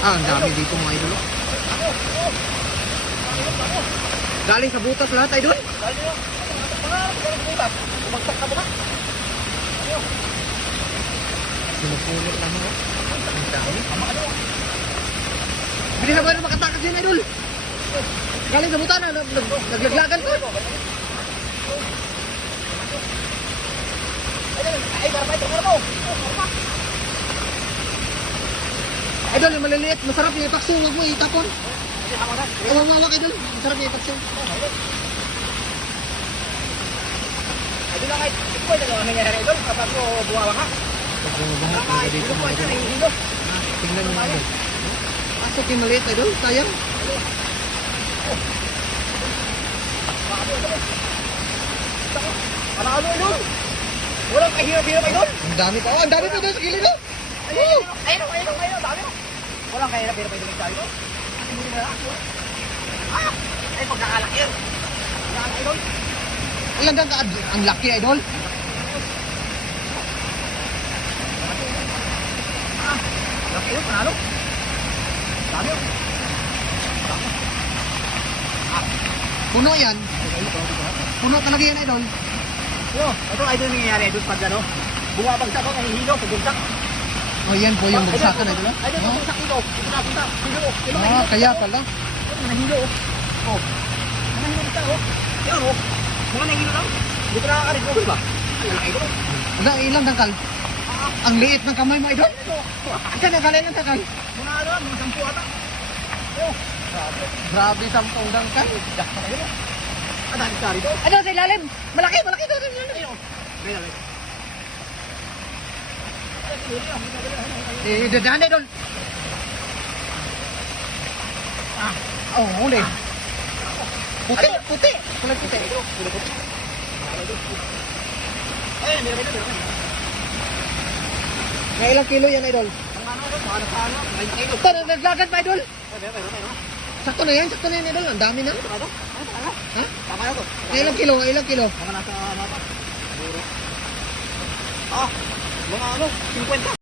Ah, ang dami dito mga idol. Galing sa butas lahat idol. Sinupulot lang mo. Ang dami. Hindi na ba na makatakas din idol? Galing sa butas na naglaglagan ko. Idol, yung maliliit, masarap yung ipakso, huwag mo itapon. Wawawak idol, masarap yung ipakso. Idol lang ay, ito ay nagawa nangyari idol kapag ko buwawa ka. Bahat ka dito mga idol. Tingnan mo mga idol. Pasok yung maliit idol, sayang. Ano idol? Walang kahirap-hirap idol. Ang dami pa, ang dami pa doon sa gilid. Ayun, dami mo. Walang kahirap-hirap idol sa idol. Ay, pagkakalaki yun. Pagkakalaki idol. Ilang ka, ang laki idol. Laki yun, panalo. Dami yun. Puno yan. Puno talaga yan idol. Ito idol nangyayari idol pag ano, bumabagsak ako, nahihilo, pagulsak. Oh, yan po yung bagsakan idol. Idol, pagulsak dito. Ito na, punta. Hilo. Ah, kaya pala. Nahilo. Oh. Nahilo kita, oh. Yan, oh. Mga nahilo lang. Hindi ko nakaka-recover ba? Ang lalaki ko. Ilang dangkal? Ang liit ng kamay mo idol. Saan ang kalay ng dangkal? Mga ano, mga 10 ata. Oh. Grabe, 10 dangkal. Ang dami sa rito. Ano sa ilalim? Malaki doon. Ayun. Ganyan, ganyan. Dadaan idol. Oh, huli. Puti. Kulay puti. Eh, meron ito. Nga ilang kilo yan idol? Ang ano, paano, paano? Ay, ito. Ito, naglagan pa idol. Meron. Sakto na yan idol. Ang dami na. Ano? Ha? Tama na to. Nga ilang kilo? Mga nasa ano pa? Siguro. Ah, mga ano, 50.